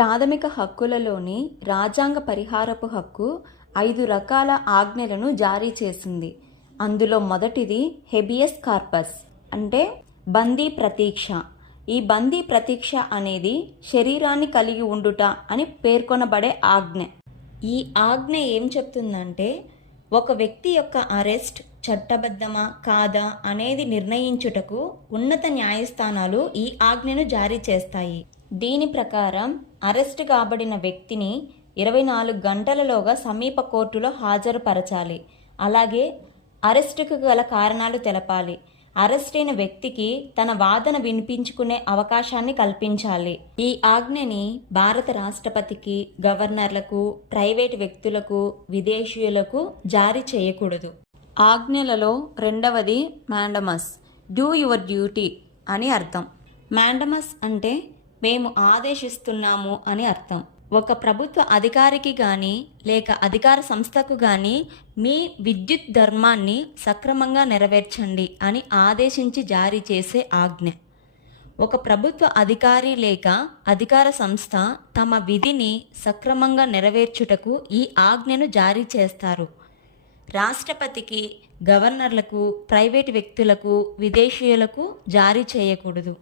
ప్రాథమిక హక్కులలోని రాజ్యాంగ పరిహారపు హక్కు 5 రకాల ఆజ్ఞలను జారీ చేసింది. అందులో మొదటిది హెబియస్ కార్పస్ అంటే బందీ ప్రతీక్ష. ఈ బందీ ప్రతీక్ష అనేది శరీరాన్ని కలిగి ఉండుట అని పేర్కొనబడే ఆజ్ఞ. ఈ ఆజ్ఞ ఏం చెప్తుందంటే ఒక వ్యక్తి యొక్క అరెస్ట్ చట్టబద్ధమా కాదా అనేది నిర్ణయించుటకు ఉన్నత న్యాయస్థానాలు ఈ ఆజ్ఞను జారీ చేస్తాయి. దీని ప్రకారం అరెస్ట్ కాబడిన వ్యక్తిని 24 గంటలలోగా సమీప కోర్టులో హాజరుపరచాలి. అలాగే అరెస్టుకు గల కారణాలు తెలపాలి. అరెస్ట్ అయిన వ్యక్తికి తన వాదన వినిపించుకునే అవకాశాన్ని కల్పించాలి. ఈ ఆజ్ఞని భారత రాష్ట్రపతికి, గవర్నర్లకు, ప్రైవేటు వ్యక్తులకు, విదేశీయులకు జారీ చేయకూడదు. ఆజ్ఞలలో రెండవది మ్యాండమస్, డూ యువర్ డ్యూటీ అని అర్థం. మ్యాండమస్ అంటే మేము ఆదేశిస్తున్నాము అని అర్థం. ఒక ప్రభుత్వ అధికారికి కానీ లేక అధికార సంస్థకు కానీ మీ విద్యుత్ ధర్మాన్ని సక్రమంగా నెరవేర్చండి అని ఆదేశించి జారీ చేసే ఆజ్ఞ. ఒక ప్రభుత్వ అధికారి లేక అధికార సంస్థ తమ విధిని సక్రమంగా నెరవేర్చుటకు ఈ ఆజ్ఞను జారీ చేస్తారు. రాష్ట్రపతికి, గవర్నర్లకు, ప్రైవేటు వ్యక్తులకు, విదేశీయులకు జారీ చేయకూడదు.